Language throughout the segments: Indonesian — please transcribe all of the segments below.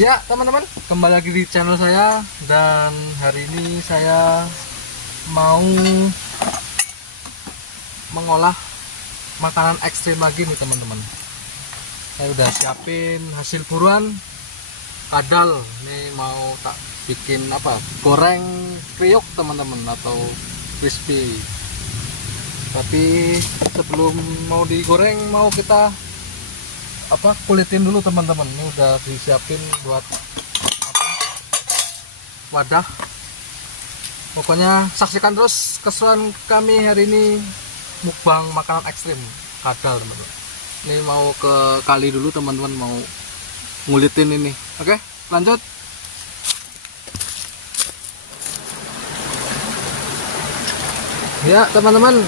Ya teman-teman, kembali lagi di channel saya. Dan hari ini saya mau mengolah makanan ekstrim lagi nih teman-teman. Saya udah siapin hasil buruan kadal. Nih mau tak bikin apa, goreng kriuk teman-teman, atau crispy. Tapi sebelum mau digoreng, mau kita apa, kulitin dulu teman-teman. Ini udah disiapin buat apa, wadah. Pokoknya saksikan terus keseruan kami hari ini, mukbang makanan ekstrim kadal teman-teman. Ini mau ke kali dulu teman-teman, mau ngulitin ini. Oke, lanjut. Ya teman-teman,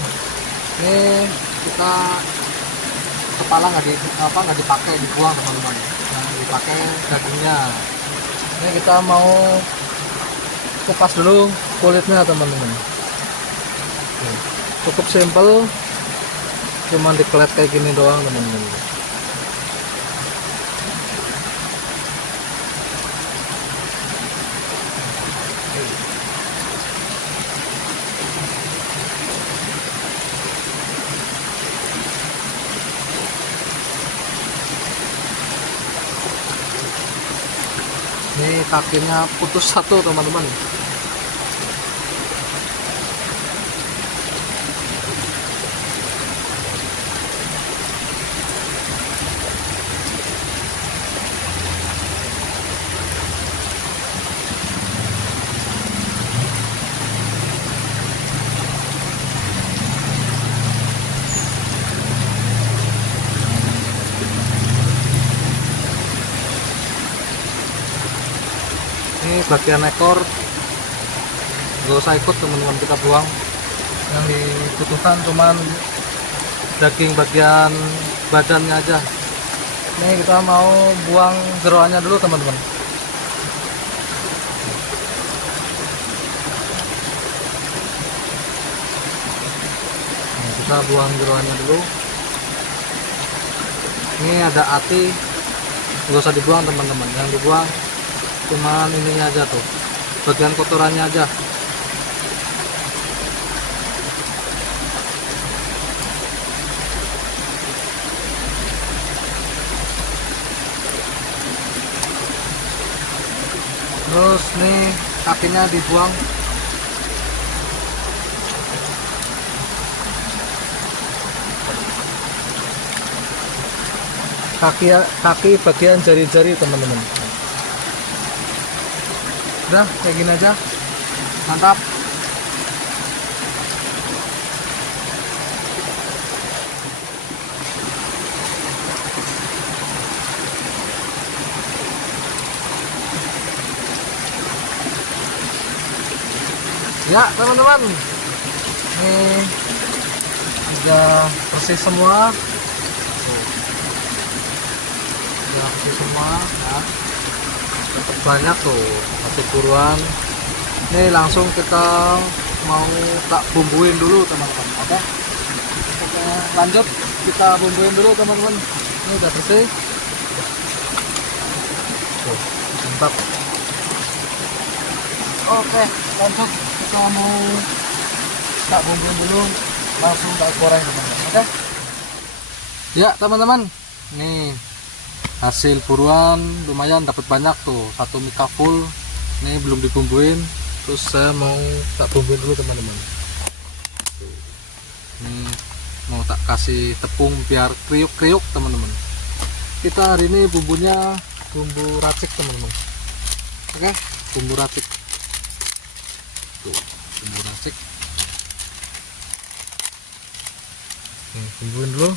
ini kita kepala nggak dipakai, dibuang teman-teman. Yang dipakai dagingnya. Ini kita mau kupas dulu kulitnya teman-teman. Cukup simple, cuman dikelet kayak gini doang teman-teman. Ini kakinya putus satu teman-teman. Ini bagian ekor gak usah ikut teman-teman, kita buang. Yang dibutuhkan cuman daging bagian badannya aja. Ini kita mau buang jeroannya dulu teman-teman. Kita buang jeroannya dulu. Ini ada hati, gak usah dibuang teman-teman. Yang dibuang cuman ininya aja tuh, bagian kotorannya aja. Terus nih kakinya dibuang. Kaki bagian jari-jari teman-teman. Udah kayak gini aja, mantap. Ya teman-teman, ini udah bersih semua. Udah bersih semua ya. Dapat banyak tuh hasil buruan. Ini langsung kita mau tak bumbuin dulu teman-teman. Oke, lanjut kita bumbuin dulu teman-teman. Ini udah bersih tuh, mantap. Oke, lanjut kita mau tak bumbuin dulu, langsung tak goreng teman-teman. Oke ya teman-teman, nih hasil buruan lumayan, dapat banyak tuh, satu mika full. Ini belum dibumbuin, terus saya mau tak bumbuin dulu teman-teman. Ini mau tak kasih tepung biar kriuk-kriuk teman-teman. Kita hari ini bumbunya bumbu racik teman-teman. Oke, bumbu racik tuh, bumbu racik. Nih, bumbuin dulu.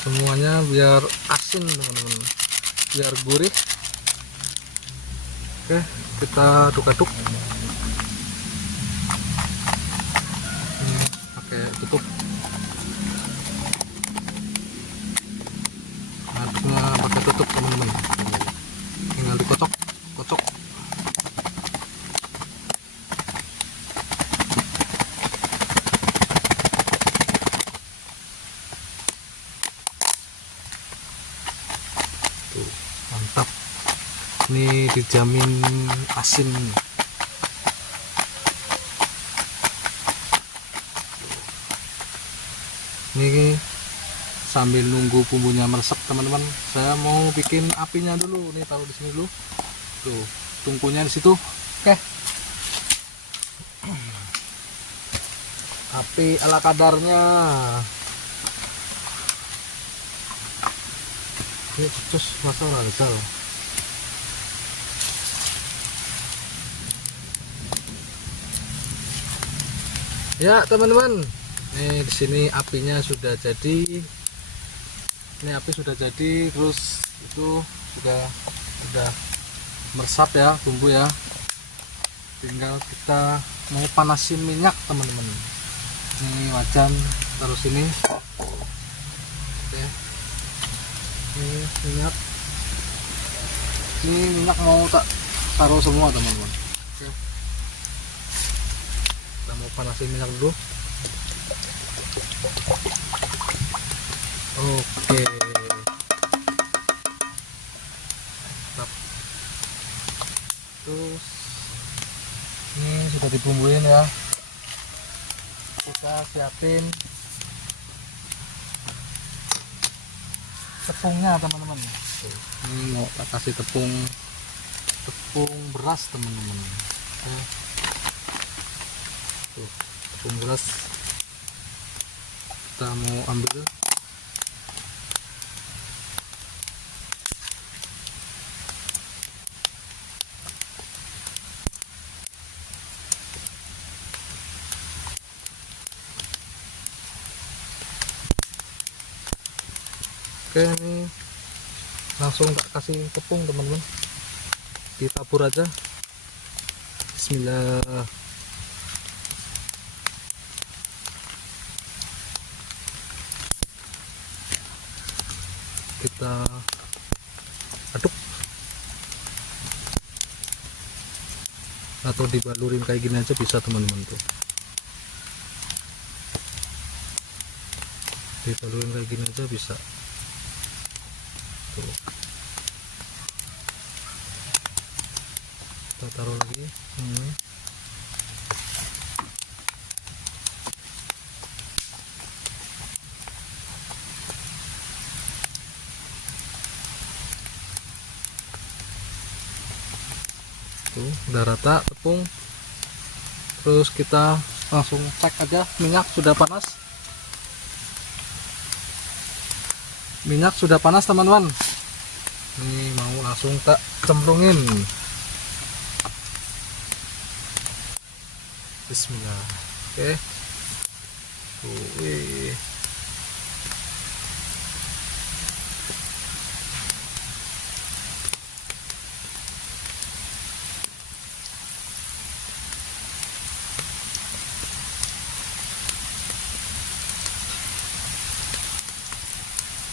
Semuanya biar asin teman-teman, biar gurih. Oke, kita aduk-aduk. Pakai tutup. Aduknya pakai tutup teman-teman. Tinggal dikocok, kocok. Tuh, mantap. Ini dijamin asin. Ini sambil nunggu bumbunya meresap teman-teman, saya mau bikin apinya dulu. Nih taruh di sini dulu. Tuh, tungkunya di situ. Oke. Api ala kadarnya. Ini cus masalah lesal. Ya teman-teman, nih di sini apinya sudah jadi. Ini api sudah jadi, terus itu sudah meresap ya bumbu ya. Tinggal kita mau panasin minyak teman-teman. Ini wajan taruh sini. Oke. Ini minyak mau tak taruh semua teman-teman. Oke. Kita mau panasin minyak dulu. Oke. Mantap. Terus ini sudah dibumbuin ya. Kita siapin tepungnya teman-teman. Ini mau tak kasih tepung beras teman-teman. Tuh, tepung beras kita mau ambil. Oke, ini langsung tak kasih tepung teman-teman, ditabur aja. Bismillah. Kita aduk atau dibalurin kayak gini aja bisa teman-teman. Tuh, dibalurin kayak gini aja bisa. Tuh, kita taruh lagi. Tuh, udah rata tepung. Terus kita langsung cek aja, minyak sudah panas. Minyak sudah panas teman-teman. Ini mau langsung tak cemplungin. Bismillah. Oke. Wih.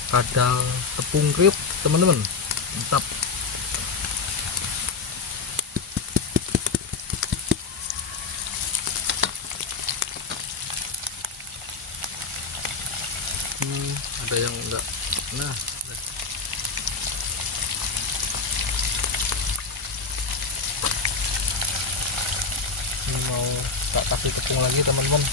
Kadal tepung kriuk teman-teman, mantap. Ada yang enggak. Nah, ini mau tak kasih tepung lagi teman-teman.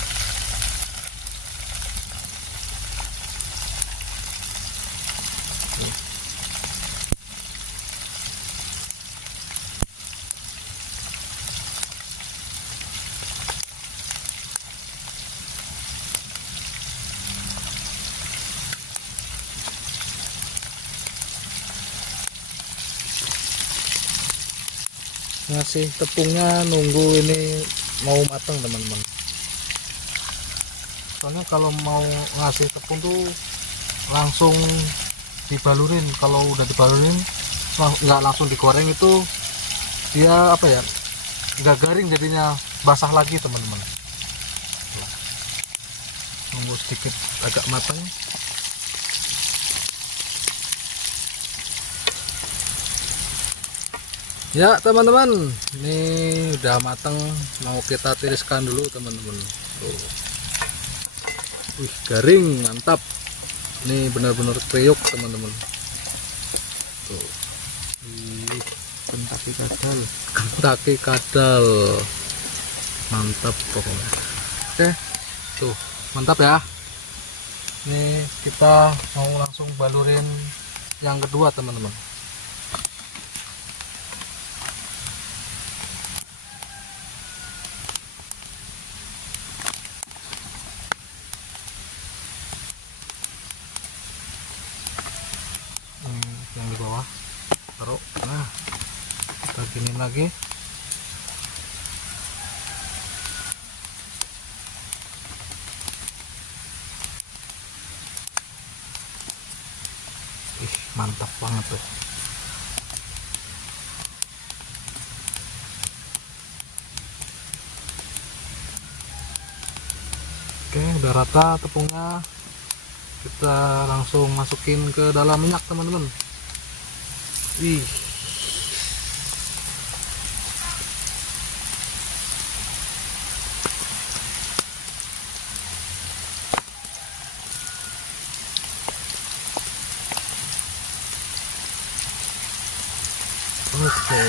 Ngasih tepungnya nunggu ini mau matang teman-teman. Soalnya kalau mau ngasih tepung tuh langsung dibalurin. Kalau udah dibalurin nggak langsung digoreng itu dia apa ya, nggak garing jadinya, basah lagi teman-teman. Nunggu sedikit agak matang. Ya teman-teman, ini udah matang, mau kita tiriskan dulu teman-teman. Tuh. Wih, garing, mantap. Ini benar-benar kriuk teman-teman. Tuh. kaki kadal mantap pokoknya. Oke tuh mantap ya. Ini kita mau langsung balurin yang kedua teman-teman. Yang di bawah taruh, nah kita giniin lagi. Ih, mantap banget tuh. Oke udah rata tepungnya, kita langsung masukin ke dalam minyak teman-teman. Ih, oke.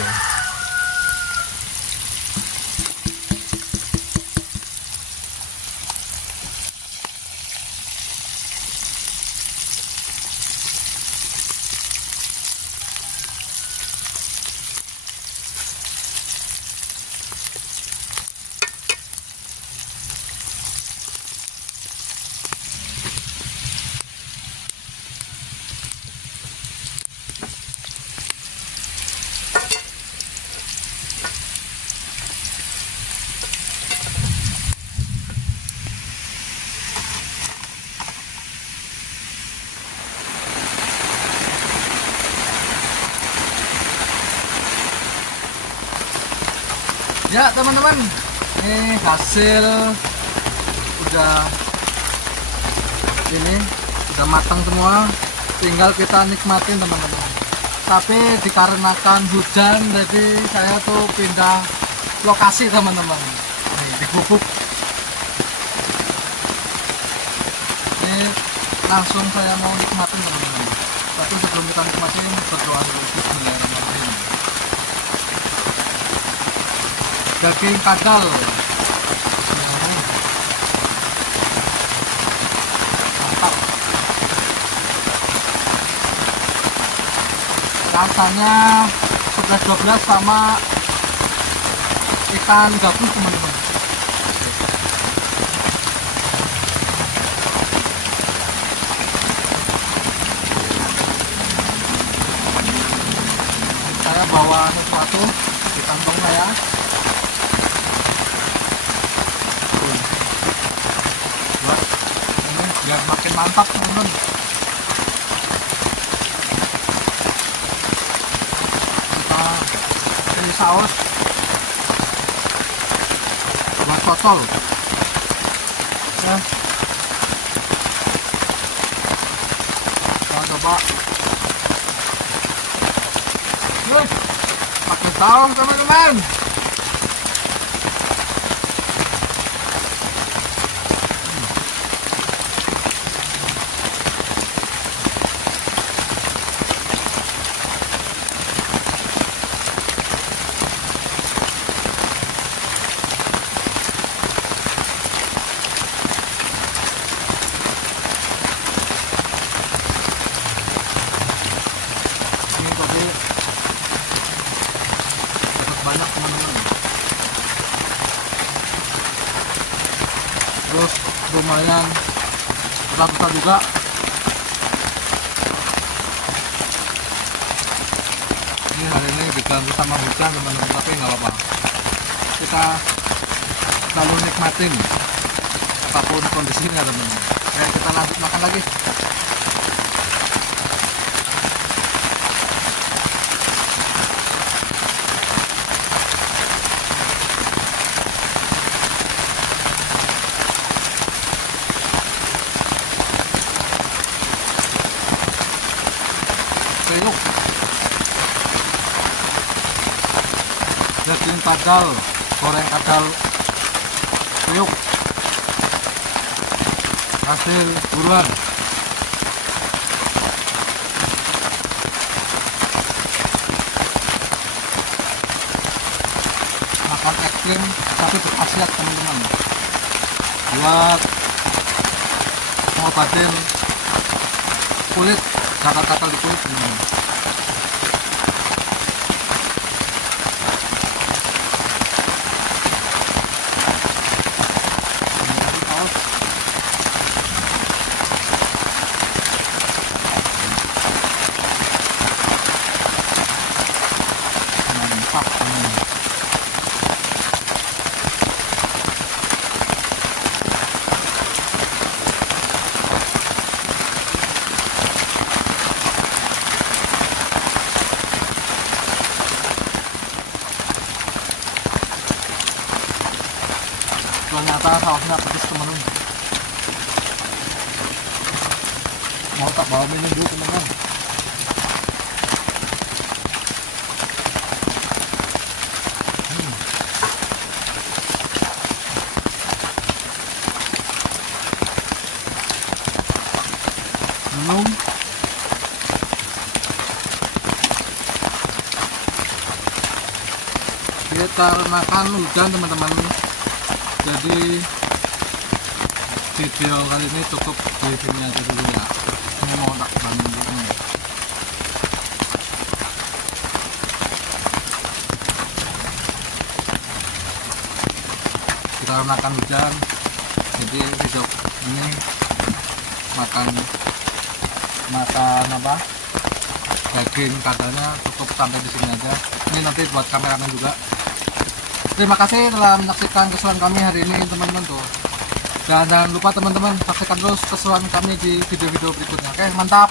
Ya teman-teman, ini hasil udah matang semua, tinggal kita nikmatin teman-teman. Tapi dikarenakan hujan jadi saya tuh pindah lokasi teman-teman. Di gubuk ini langsung saya mau nikmatin teman-teman. Tapi sebelum kita nikmatin, berdoa dulu. Bismillahirrahmanirrahim. Daging kadal mantap, rasanya 11-12 sama ikan gabus teman-teman. Saya bawa sesuatu di kantong saya. Biar makin mantap teman-teman. Kita pilih saus buat cocol ya. Kita coba pakai saus teman-teman. Banyak teman-teman, terus lumayan besar juga. Ini hari ini diganggu sama hujan teman-teman, tapi nggak apa-apa, kita selalu nikmatin apapun kondisinya teman-teman. Oke, kita lanjut makan lagi. Yuk, daging kadal, goreng kadal yuk, hasil buruan. krim tapi berkhasiat teman-teman, buat ngobatin kulit, gatal-gatal di kulit teman-teman. Mantap teman-teman. Ternyata sausnya pedes teman-teman. Mau tak bawa minum dulu teman-teman. Minum. Dikarenakan hujan teman-teman, jadi video kali ini cukup di sini aja dulu ya. Ini mau tak bangun dulu. Dikarenakan hujan, jadi video ini makan apa, daging kadalnya cukup sampai di sini aja. Ini nanti buat kameramen juga. Terima kasih telah menyaksikan keseruan kami hari ini teman-teman tuh. Dan jangan lupa teman-teman saksikan terus keseruan kami di video-video berikutnya. Oke, mantap.